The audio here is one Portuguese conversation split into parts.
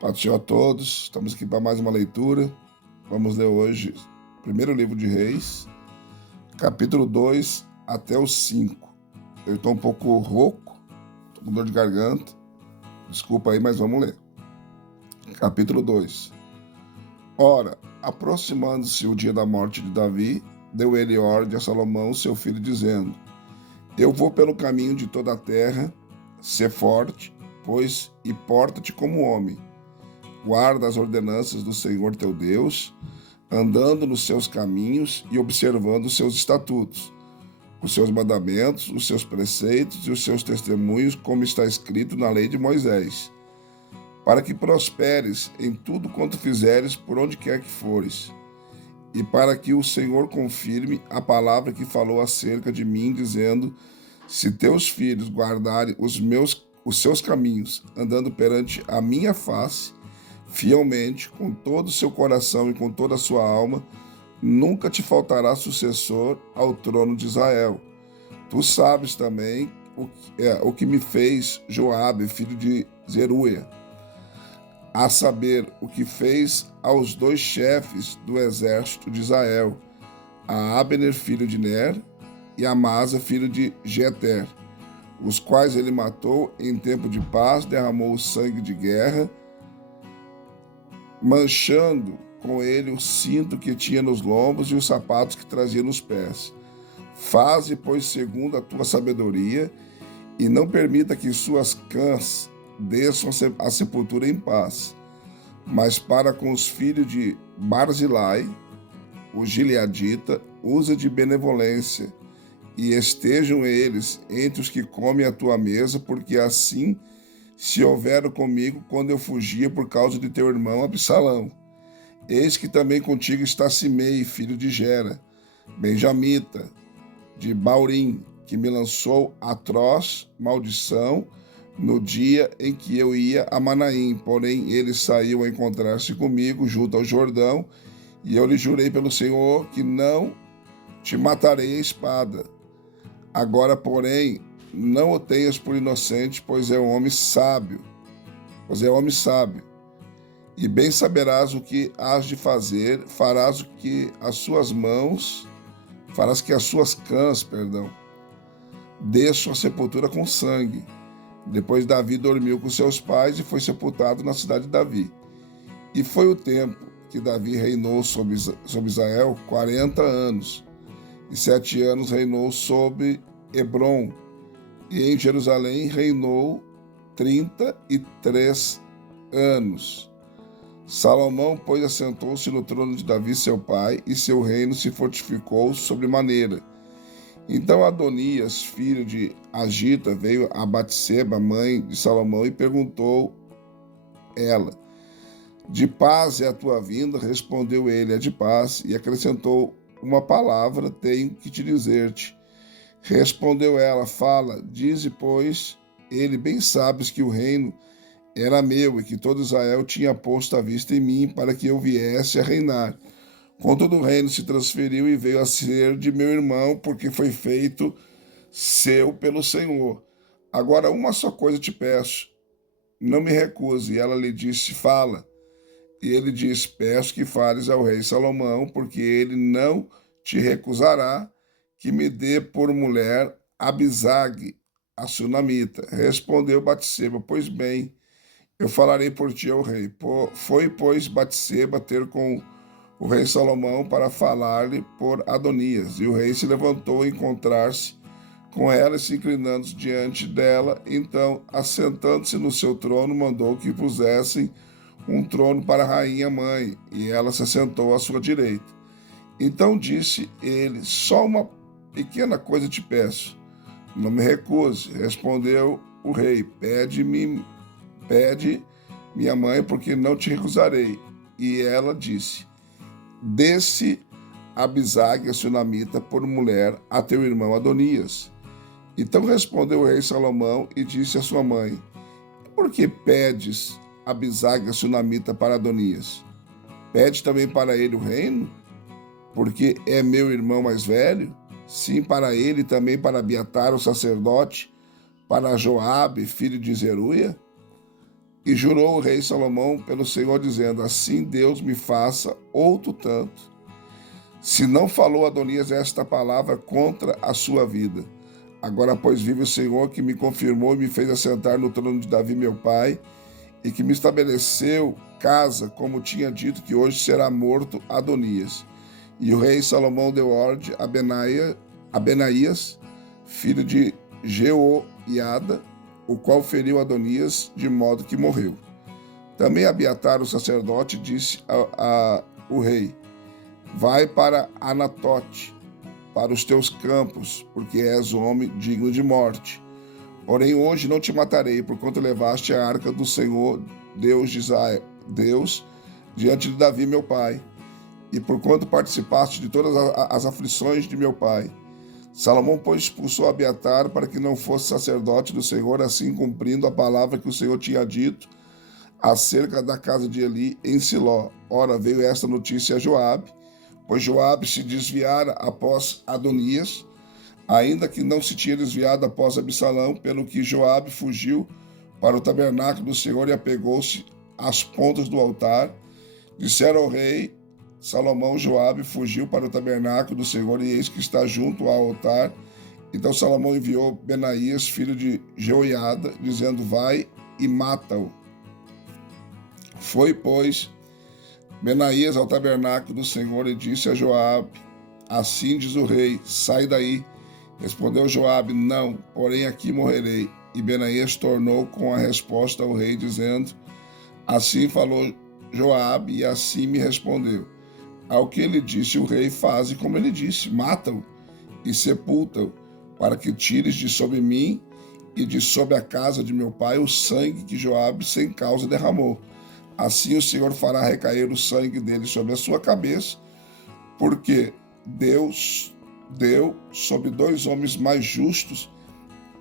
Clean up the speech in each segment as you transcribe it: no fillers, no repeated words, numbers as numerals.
Paz do Senhor a todos, estamos aqui para mais uma leitura. Vamos ler hoje o primeiro livro de Reis, capítulo 2 até o 5. Eu estou um pouco rouco, estou com dor de garganta, desculpa aí, mas vamos ler. Capítulo 2. Ora, aproximando-se o dia da morte de Davi, deu ele ordem a Salomão, seu filho, dizendo: Eu vou pelo caminho de toda a terra, sê forte, pois, e porta-te como homem. Guarda as ordenanças do Senhor teu Deus, andando nos seus caminhos e observando os seus estatutos, os seus mandamentos, os seus preceitos e os seus testemunhos, como está escrito na lei de Moisés, para que prosperes em tudo quanto fizeres por onde quer que fores, e para que o Senhor confirme a palavra que falou acerca de mim, dizendo: Se teus filhos guardarem os seus caminhos, andando perante a minha face, fielmente, com todo o seu coração e com toda a sua alma, nunca te faltará sucessor ao trono de Israel. Tu sabes também o que me fez Joabe, filho de Zeruia, a saber, o que fez aos dois chefes do exército de Israel, a Abner, filho de Ner, e a Amasa, filho de Jeter, os quais ele matou em tempo de paz, derramou o sangue de guerra, manchando com ele o cinto que tinha nos lombos e os sapatos que trazia nos pés. Faze, pois, segundo a tua sabedoria, e não permita que suas cãs desçam a sepultura em paz. Mas para com os filhos de Barzilai, o gileadita, usa de benevolência, e estejam eles entre os que comem a tua mesa, porque assim se houveram comigo quando eu fugia por causa de teu irmão Absalão. Eis que também contigo está Simei, filho de Gera, benjamita, de Baurim, que me lançou atroz maldição no dia em que eu ia a Manaim. Porém, ele saiu a encontrar-se comigo junto ao Jordão, e eu lhe jurei pelo Senhor que não te matarei a espada. Agora, porém, não o tenhas por inocente, pois é um homem sábio. E bem saberás o que hás de fazer, farás que as suas cãs, desçam a sepultura com sangue. Depois Davi dormiu com seus pais e foi sepultado na cidade de Davi. E foi o tempo que Davi reinou sobre Israel 40 anos, e 7 anos reinou sobre Hebrom, e em Jerusalém reinou 33 anos. Salomão, pois, assentou-se no trono de Davi, seu pai, e seu reino se fortificou sobremaneira. Então Adonias, filho de Agita, veio a Batseba, mãe de Salomão, e perguntou ela: De paz é a tua vinda? Respondeu ele: É de paz. E acrescentou: Uma palavra tenho que te dizer-te. Respondeu ela: Fala, dize, pois ele bem sabes que o reino era meu e que todo Israel tinha posto a vista em mim para que eu viesse a reinar. Contudo, o reino se transferiu e veio a ser de meu irmão, porque foi feito seu pelo Senhor. Agora, uma só coisa te peço, não me recuse. E ela lhe disse: Fala. E ele disse: Peço que fales ao rei Salomão, porque ele não te recusará, que me dê por mulher Abisag, a sunamita. Respondeu Batseba: Pois bem, eu falarei por ti ao rei. Foi, pois, Batseba ter com o rei Salomão para falar-lhe por Adonias. E o rei se levantou a encontrar-se com ela e se inclinando diante dela. Então, assentando-se no seu trono, mandou que pusessem um trono para a rainha mãe, e ela se assentou à sua direita. Então disse ele: Só uma pequena coisa te peço, não me recuse. Respondeu o rei: Pede minha mãe, porque não te recusarei. E ela disse: Desse Abisag, a sunamita, por mulher a teu irmão Adonias. Então respondeu o rei Salomão e disse à sua mãe: Por que pedes Abisag, a sunamita, para Adonias? Pede também para ele o reino? Porque é meu irmão mais velho? Sim, para ele, também para Abiatar, o sacerdote, para Joabe, filho de Zeruia? E jurou o rei Salomão pelo Senhor, dizendo: assim Deus me faça outro tanto, se não falou Adonias esta palavra contra a sua vida. Agora, pois, vive o Senhor, que me confirmou e me fez assentar no trono de Davi, meu pai, e que me estabeleceu casa, como tinha dito, que hoje será morto Adonias. E o rei Salomão deu ordem a Benaías, filho de Jeoiada, o qual feriu Adonias, de modo que morreu. Também Abiatar, o sacerdote, disse ao rei: vai para Anatote, para os teus campos, porque és homem digno de morte. Porém, hoje não te matarei, porquanto levaste a arca do Senhor, Deus de Israel, Deus, diante de Davi, meu pai, e porquanto participaste de todas as aflições de meu pai. Salomão, pois, expulsou Abiatar para que não fosse sacerdote do Senhor, assim cumprindo a palavra que o Senhor tinha dito acerca da casa de Eli em Siló. Ora, veio esta notícia a Joabe, pois Joabe se desviara após Adonias, ainda que não se tinha desviado após Absalão, pelo que Joabe fugiu para o tabernáculo do Senhor e apegou-se às pontas do altar. Disseram ao rei Salomão: Joabe fugiu para o tabernáculo do Senhor, e eis que está junto ao altar. Então Salomão enviou Benaías, filho de Jeoiada, dizendo: vai e mata-o. Foi, pois, Benaías ao tabernáculo do Senhor e disse a Joabe: assim diz o rei, sai daí. Respondeu Joabe: não, porém aqui morrerei. E Benaías tornou com a resposta ao rei, dizendo: assim falou Joabe, e assim me respondeu. Ao que ele disse o rei: faze como ele disse, mata-o e sepulta-o, para que tires de sobre mim e de sobre a casa de meu pai o sangue que Joabe sem causa derramou. Assim o Senhor fará recair o sangue dele sobre a sua cabeça, porque Deus deu sobre 2 homens mais justos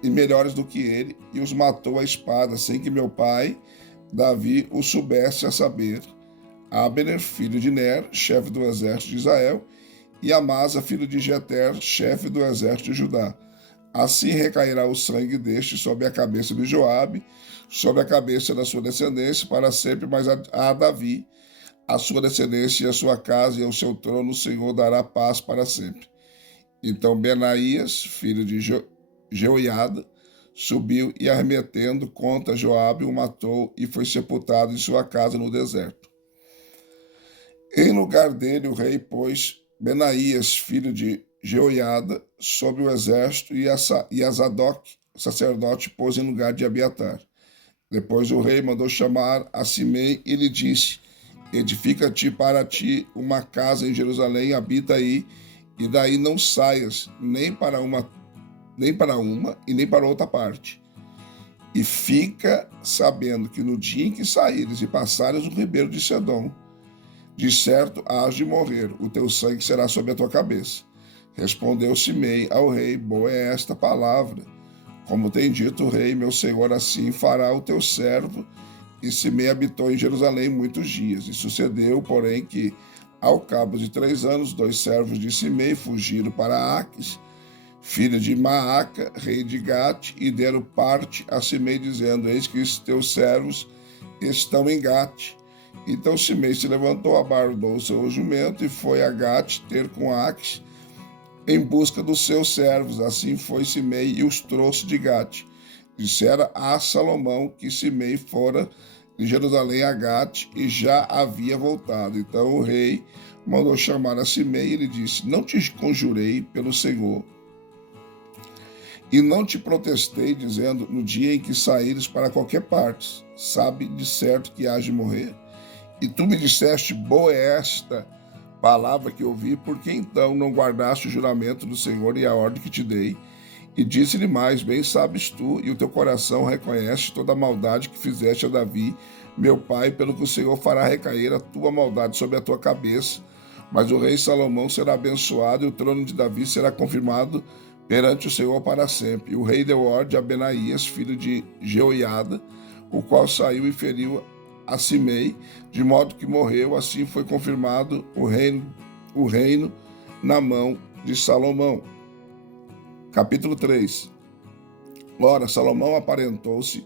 e melhores do que ele, e os matou à espada, sem que meu pai Davi o soubesse, a saber, Abner, filho de Ner, chefe do exército de Israel, e Amasa, filho de Jeter, chefe do exército de Judá. Assim recairá o sangue deste sobre a cabeça de Joabe, sobre a cabeça da sua descendência, para sempre, mas a Davi, a sua descendência e a sua casa e ao seu trono, o Senhor dará paz para sempre. Então Benaías, filho de Jeoiada, subiu e, arremetendo contra Joabe, o matou e foi sepultado em sua casa no deserto. Em lugar dele, o rei pôs Benaías, filho de Jeoiada, sobre o exército, e a Zadok, o sacerdote, pôs em lugar de Abiatar. Depois o rei mandou chamar a Simei e lhe disse: edifica-te para ti uma casa em Jerusalém, habita aí, e daí não saias nem para uma e nem para outra parte. E fica sabendo que no dia em que saíres e passares o ribeiro de Sedom, de certo hás de morrer, o teu sangue será sobre a tua cabeça. Respondeu Simei ao rei: boa é esta palavra. Como tem dito o rei, meu senhor, assim fará o teu servo. E Simei habitou em Jerusalém muitos dias. E sucedeu, porém, que, ao cabo de 3 anos, 2 servos de Simei fugiram para Aques, filho de Maaca, rei de Gate, e deram parte a Simei, dizendo: eis que os teus servos estão em Gate. Então Simei se levantou, abardou o seu jumento e foi a Gate ter com Aques em busca dos seus servos. Assim foi Simei e os trouxe de Gate. Dissera a Salomão que Simei fora de Jerusalém a Gate e já havia voltado. Então o rei mandou chamar a Simei e lhe disse: não te conjurei pelo Senhor e não te protestei, dizendo: no dia em que saíres para qualquer parte, sabe de certo que hás de morrer? E tu me disseste: boa é esta palavra que ouvi, porque então não guardaste o juramento do Senhor e a ordem que te dei? E disse-lhe mais: bem sabes tu, e o teu coração reconhece toda a maldade que fizeste a Davi, meu pai, pelo que o Senhor fará recair a tua maldade sobre a tua cabeça. Mas o rei Salomão será abençoado, e o trono de Davi será confirmado perante o Senhor para sempre. E o rei deu ordem a Benaías, filho de Jeoiada, o qual saiu e feriu a Simei, de modo que morreu. Assim foi confirmado o reino na mão de Salomão. Capítulo 3. Ora, Salomão aparentou-se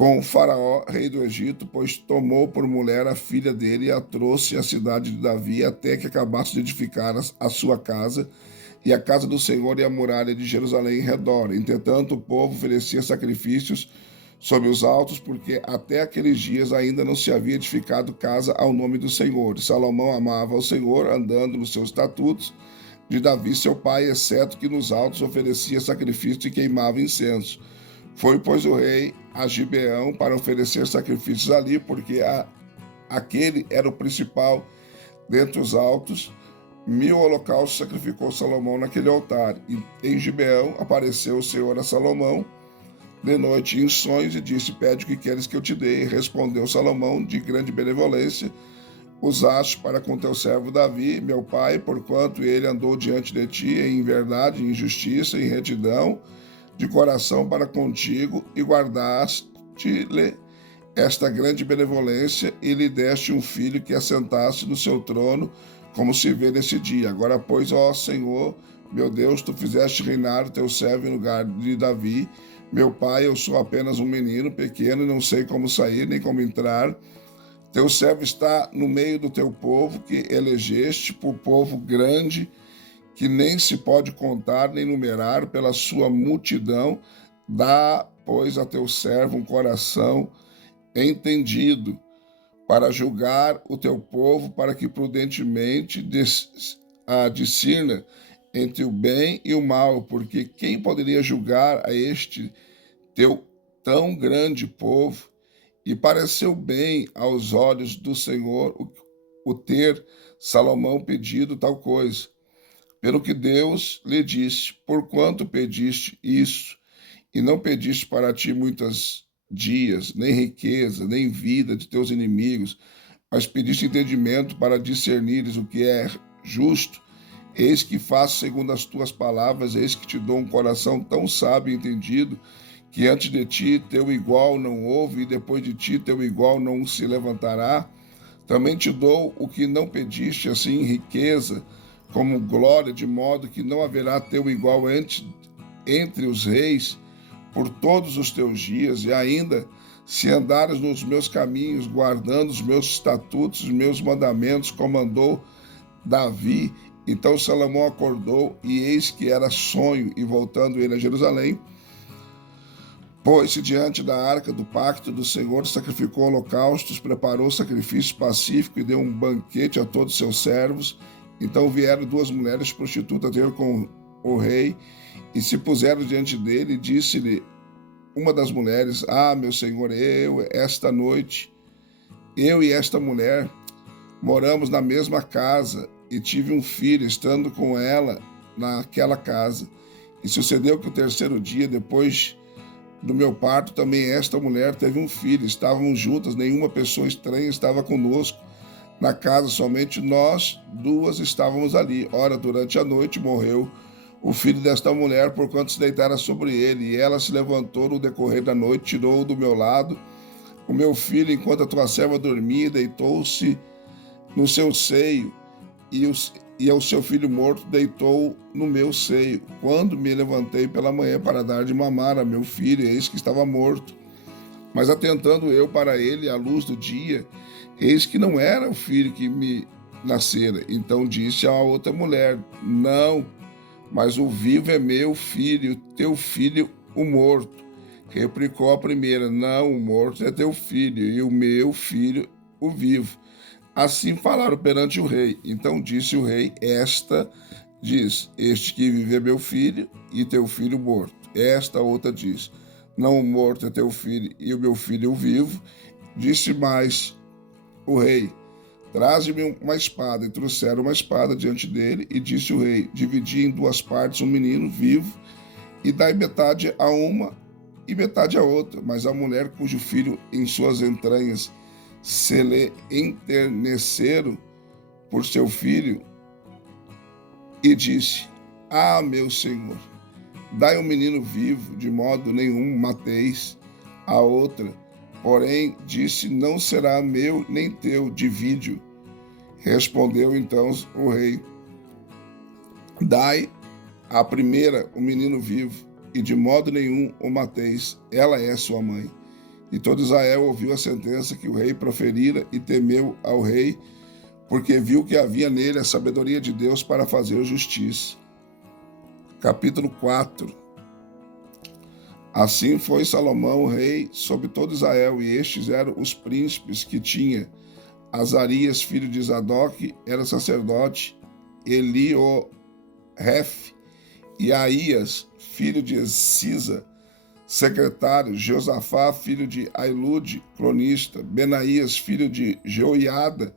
com Faraó, rei do Egito, pois tomou por mulher a filha dele e a trouxe à cidade de Davi até que acabasse de edificar a sua casa e a casa do Senhor e a muralha de Jerusalém em redor. Entretanto, o povo oferecia sacrifícios sob os altos, porque até aqueles dias ainda não se havia edificado casa ao nome do Senhor. E Salomão amava o Senhor, andando nos seus estatutos de Davi, seu pai, exceto que nos altos oferecia sacrifício e queimava incenso. Foi, pois, o rei a Gibeão para oferecer sacrifícios ali, porque aquele era o principal dentre os altos. 1000 holocaustos sacrificou Salomão naquele altar. E em Gibeão apareceu o Senhor a Salomão de noite em sonhos e disse: Pede o que queres que eu te dê. E respondeu Salomão de grande benevolência: Usaste para com teu servo Davi, meu pai, porquanto ele andou diante de ti em verdade, em justiça, em retidão, de coração para contigo, e guardaste-lhe esta grande benevolência, e lhe deste um filho que assentasse no seu trono, como se vê nesse dia. Agora, pois, ó Senhor, meu Deus, tu fizeste reinar o teu servo em lugar de Davi, meu pai. Eu sou apenas um menino pequeno e não sei como sair nem como entrar. Teu servo está no meio do teu povo, que elegeste, por povo grande, que nem se pode contar nem numerar pela sua multidão. Dá, pois, a teu servo um coração entendido para julgar o teu povo, para que prudentemente discirna entre o bem e o mal, porque quem poderia julgar a este teu tão grande povo? E pareceu bem aos olhos do Senhor o ter Salomão pedido tal coisa. Pelo que Deus lhe disse: Porquanto pediste isso, e não pediste para ti muitos dias, nem riqueza, nem vida de teus inimigos, mas pediste entendimento para discernires o que é justo, eis que faço segundo as tuas palavras, eis que te dou um coração tão sábio e entendido, que antes de ti teu igual não houve, e depois de ti teu igual não se levantará. Também te dou o que não pediste, assim riqueza, como glória, de modo que não haverá teu igual entre os reis por todos os teus dias, e ainda, se andares nos meus caminhos, guardando os meus estatutos, os meus mandamentos, como andou Davi. Então Salomão acordou, e eis que era sonho, e voltando ele a Jerusalém, pôs-se diante da arca do pacto do Senhor, sacrificou holocaustos, preparou sacrifício pacífico e deu um banquete a todos seus servos. Então vieram 2 mulheres prostitutas ter com o rei e se puseram diante dele, e disse-lhe uma das mulheres: Ah, meu senhor, esta noite, eu e esta mulher moramos na mesma casa e tive um filho, estando com ela naquela casa. E sucedeu que o terceiro dia, depois do meu parto, também esta mulher teve um filho. Estávamos juntas, nenhuma pessoa estranha estava conosco na casa, somente nós 2 estávamos ali. Ora, durante a noite morreu o filho desta mulher, porquanto se deitara sobre ele, e ela se levantou no decorrer da noite, tirou do meu lado o meu filho, enquanto a tua serva dormia, deitou-se no seu seio, e ao seu filho morto deitou no meu seio. Quando me levantei pela manhã para dar de mamar a meu filho, eis que estava morto. Mas atentando eu para ele à luz do dia, eis que não era o filho que me nascera. Então disse à outra mulher: Não, mas o vivo é meu filho, teu filho o morto. Replicou a primeira: Não, o morto é teu filho, e o meu filho o vivo. Assim falaram perante o rei. Então disse o rei: Esta diz: Este que vive é meu filho, e teu filho morto. Esta outra diz: Não, o morto é teu filho, e o meu filho o vivo. Disse mais o rei: Traze-me uma espada. E trouxeram uma espada diante dele, e disse o rei: Dividi em 2 partes um menino vivo, e dai metade a uma e metade a outra. Mas a mulher cujo filho em suas entranhas se lhe enterneceram por seu filho, e disse: Ah, meu senhor, dai um menino vivo, de modo nenhum mateis. A outra, porém, disse: Não será meu nem teu, divide-o. Respondeu então o rei: Dai à primeira o menino vivo, e de modo nenhum o mateis, ela é sua mãe. E todo Israel ouviu a sentença que o rei proferira e temeu ao rei, porque viu que havia nele a sabedoria de Deus para fazer justiça. Capítulo 4. Assim foi Salomão rei sobre todo Israel, e estes eram os príncipes que tinha. Azarias, filho de Zadok, era sacerdote, Elioref, e Aías, filho de Cisa, secretário, Josafá, filho de Ailude, cronista, Benaías, filho de Joiada,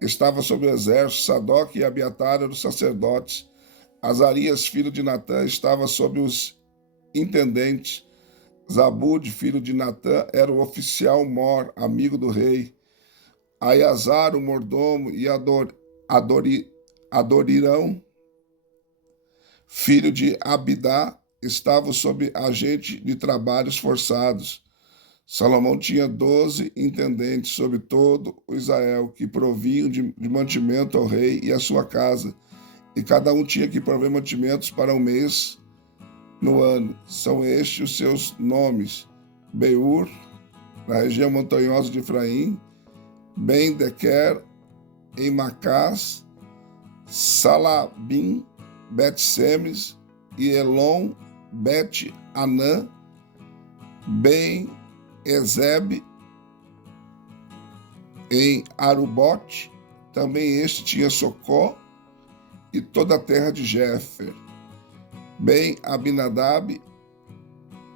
estava sob o exército, Sadoc e Abiatar eram os sacerdotes, Azarias, filho de Natã, estava sob os intendentes, Zabude, filho de Natã, era o oficial mor, amigo do rei, Aiazar, o mordomo, e Adorirão, filho de Abidá, estavam sob agente de trabalhos forçados. Salomão tinha 12 intendentes sobre todo o Israel, que provinham de mantimento ao rei e à sua casa, e cada um tinha que prover mantimentos para um mês no ano. São estes os seus nomes: Beur, na região montanhosa de Efraim, Ben-Dequer, em Macás, Salabim, Bet-Semes, e Elon, Bet-Anã, Ben-Ezeb, em Arubote. Também este tinha Socó e toda a terra de Jéfer. Ben-Abinadab,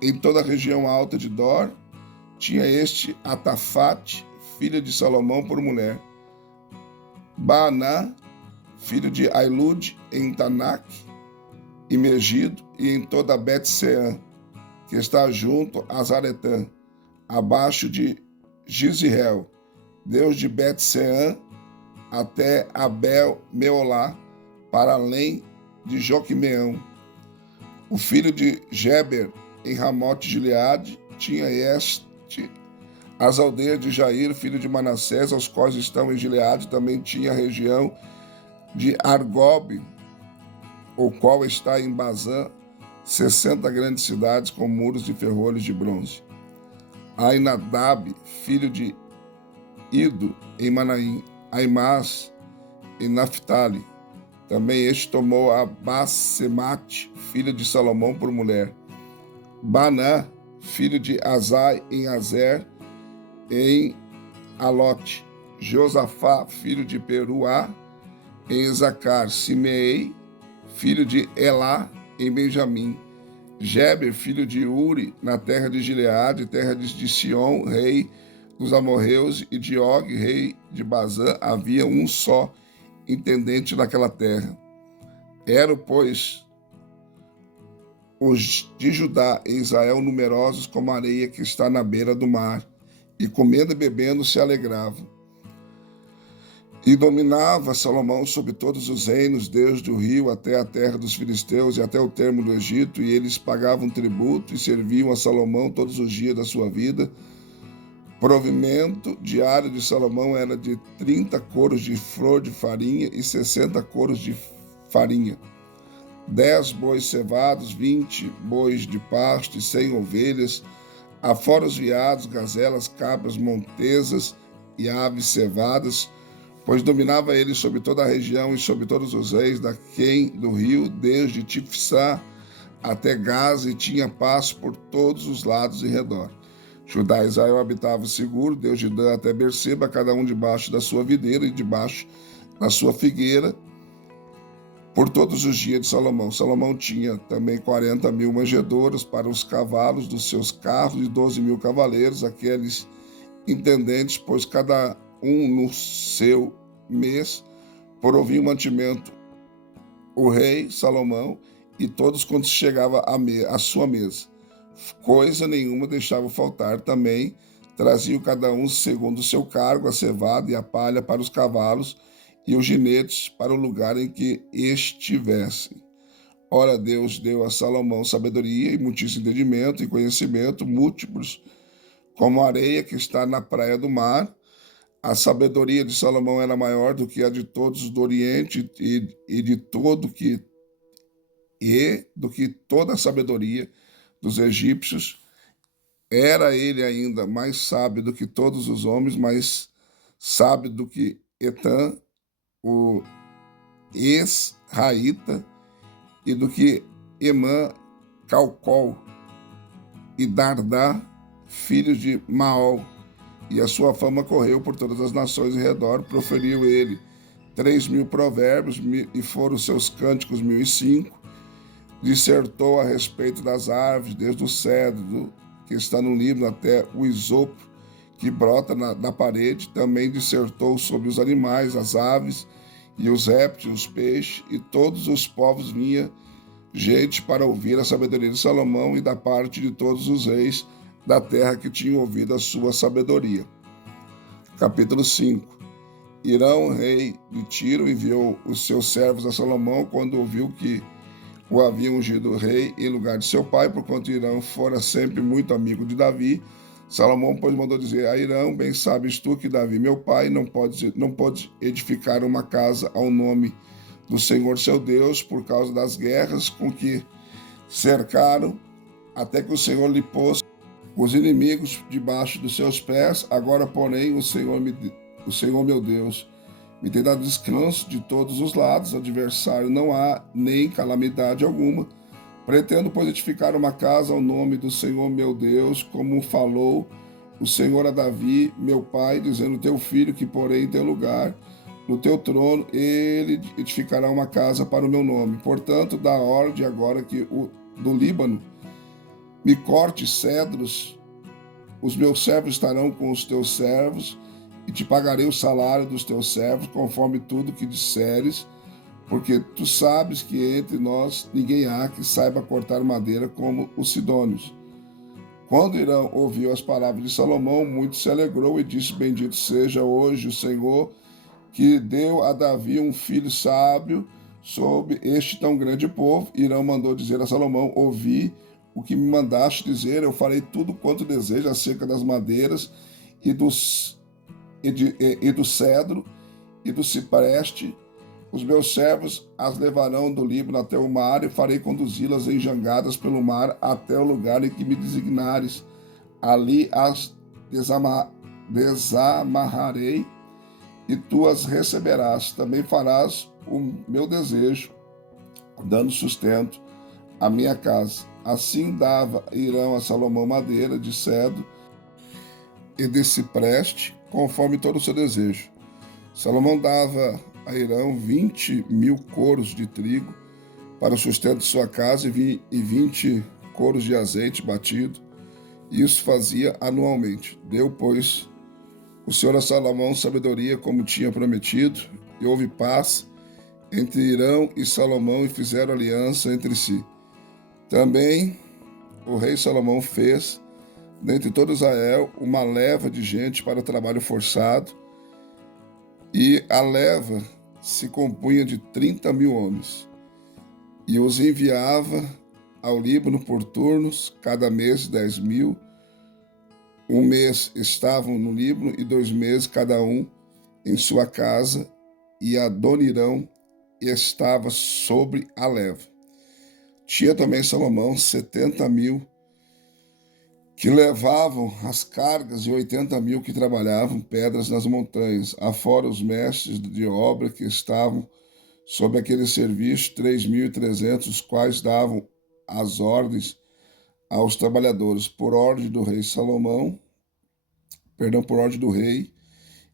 em toda a região alta de Dor, tinha este Atafate, filha de Salomão, por mulher. Baaná, filho de Ailude, em Tanak e Megido, e em toda Bet-Seã, que está junto a Zaretã, abaixo de Gisrael, Deus de Bet-Seã, até Abel-Meolá, para além de Joquimeão. O filho de Geber, em Ramote Gileade, tinha este as aldeias de Jair, filho de Manassés, aos quais estão em Gileade, também tinha a região de Argob, o qual está em Bazã, 60 grandes cidades com muros de ferrolhos de bronze. Ainadab, filho de Ido, em Manaim, Aimás, em Naphtali. Também este tomou a Basemate, filha de Salomão, por mulher. Baná, filho de Azai, em Azer, em Alote. Josafá, filho de Peruá, em Zacar. Simeei, filho de Elá, em Benjamim. Geber, filho de Uri, na terra de Gileade, terra de Sion, rei dos amorreus, e de Og, rei de Bazã. Havia um só intendente naquela terra. Eram, pois, os de Judá e Israel numerosos como a areia que está na beira do mar, e comendo e bebendo se alegravam. E dominava Salomão sobre todos os reinos, desde o rio até a terra dos filisteus e até o termo do Egito, e eles pagavam tributo e serviam a Salomão todos os dias da sua vida. Provimento diário de Salomão era de 30 coros de flor de farinha e 60 coros de farinha, 10 bois cevados, 20 bois de pasto e 100 ovelhas, afora os veados, gazelas, cabras, montesas e aves cevadas, pois dominava ele sobre toda a região e sobre todos os reis daquém do rio, desde Tifsá até Gaza, e tinha paz por todos os lados em redor. Judá e Israel habitavam seguro, desde Dan até Berseba, cada um debaixo da sua videira e debaixo da sua figueira, por todos os dias de Salomão. Salomão tinha também 40.000 manjedouras para os cavalos dos seus carros e 12.000 cavaleiros, aqueles intendentes, pois cada um no seu mês provinha mantimento o rei Salomão e todos quando chegava à sua mesa. Coisa nenhuma deixava faltar. Também traziam cada um segundo o seu cargo a cevada e a palha para os cavalos e os jinetes para o lugar em que estivessem. Ora, Deus deu a Salomão sabedoria e muitíssimo entendimento e conhecimento múltiplos, como a areia que está na praia do mar. A sabedoria de Salomão era maior do que a de todos do Oriente do que toda a sabedoria dos egípcios Era ele ainda mais sábio do que todos os homens, mais sábio do que Etã, o Esraíta, e do que Emã, Calcol e Dardá, filhos de Maol. E a sua fama correu por todas as nações em redor, proferiu ele 3.000 provérbios, e foram seus cânticos 1.005. Dissertou a respeito das árvores, desde o cedro, que está no Líbano, até o isopo, que brota na parede. Também dissertou sobre os animais, as aves, e os répteis, os peixes, e todos os povos vinha gente para ouvir a sabedoria de Salomão, e da parte de todos os reis da terra que tinham ouvido a sua sabedoria. Capítulo 5. Irão, rei de Tiro, enviou os seus servos a Salomão quando ouviu que o havia ungido rei em lugar de seu pai, porquanto Irão fora sempre muito amigo de Davi. Salomão, pois, mandou dizer a Irão: bem sabes tu que Davi, meu pai, não pode edificar uma casa ao nome do Senhor seu Deus, por causa das guerras com que cercaram, até que o Senhor lhe pôs os inimigos debaixo dos seus pés. Agora, porém, o Senhor meu Deus me tem dado descanso de todos os lados, adversário não há, nem calamidade alguma. Pretendo, pois, edificar uma casa ao nome do Senhor meu Deus, como falou o Senhor a Davi, meu pai, dizendo: teu filho, que porém tem lugar no teu trono, ele edificará uma casa para o meu nome. Portanto, dá ordem agora que do Líbano me corte cedros, os meus servos estarão com os teus servos, e te pagarei o salário dos teus servos, conforme tudo que disseres, porque tu sabes que entre nós ninguém há que saiba cortar madeira como os sidônios. Quando Irão ouviu as palavras de Salomão, muito se alegrou e disse: bendito seja hoje o Senhor, que deu a Davi um filho sábio sobre este tão grande povo. Irão mandou dizer a Salomão: ouvi o que me mandaste dizer, eu farei tudo quanto deseja acerca das madeiras e do cedro e do cipreste. Os meus servos as levarão do Líbano até o mar, e farei conduzi-las em jangadas pelo mar até o lugar em que me designares. Ali as desamarrarei, e tu as receberás. Também farás o meu desejo, dando sustento à minha casa. Assim dava Irão a Salomão madeira de cedro e de cipreste, conforme todo o seu desejo. Salomão dava a Irão 20.000 coros de trigo para o sustento de sua casa, e 20 coros de azeite batido. Isso fazia anualmente. Deu, pois, o Senhor a Salomão sabedoria, como tinha prometido, e houve paz entre Irão e Salomão, e fizeram aliança entre si. Também o rei Salomão fez, dentre todo Israel, uma leva de gente para trabalho forçado, e a leva se compunha de 30.000 homens, e os enviava ao Líbano por turnos, cada mês 10.000. Um mês estavam no Líbano, e 2 meses cada um em sua casa, e Adonirão estava sobre a leva. Tinha também Salomão 70.000 que levavam as cargas, e 80.000 que trabalhavam pedras nas montanhas, afora os mestres de obra que estavam sob aquele serviço, 3.300, os quais davam as ordens aos trabalhadores. Por ordem do rei,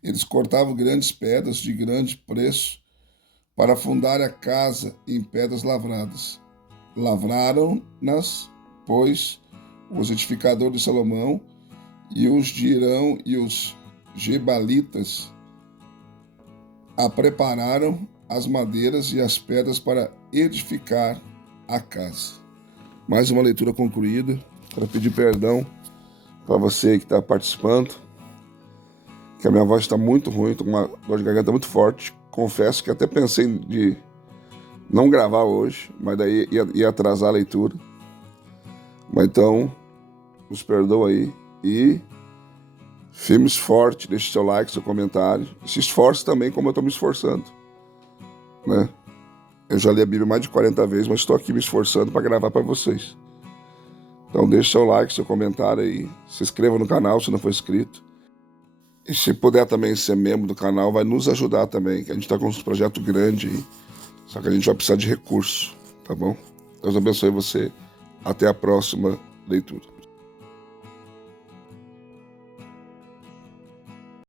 eles cortavam grandes pedras de grande preço para fundar a casa em pedras lavradas. Lavraram-nas, pois, os edificadores de Salomão, e os de Irão e os gebalitas prepararam as madeiras e as pedras para edificar a casa. Mais uma leitura concluída. Quero pedir perdão para você que está participando, que a minha voz está muito ruim, estou com uma dor de garganta muito forte. Confesso que até pensei de não gravar hoje, mas daí ia atrasar a leitura. Mas então, nos perdoa aí, e firme e forte, deixe seu like, seu comentário, e se esforce também como eu estou me esforçando, né? Eu já li a Bíblia mais de 40 vezes, mas estou aqui me esforçando para gravar para vocês. Então deixe seu like, seu comentário aí. Se inscreva no canal se não for inscrito. E se puder também ser membro do canal, vai nos ajudar também, que a gente está com um projeto grande aí. Só que a gente vai precisar de recurso, tá bom? Deus abençoe você. Até a próxima leitura.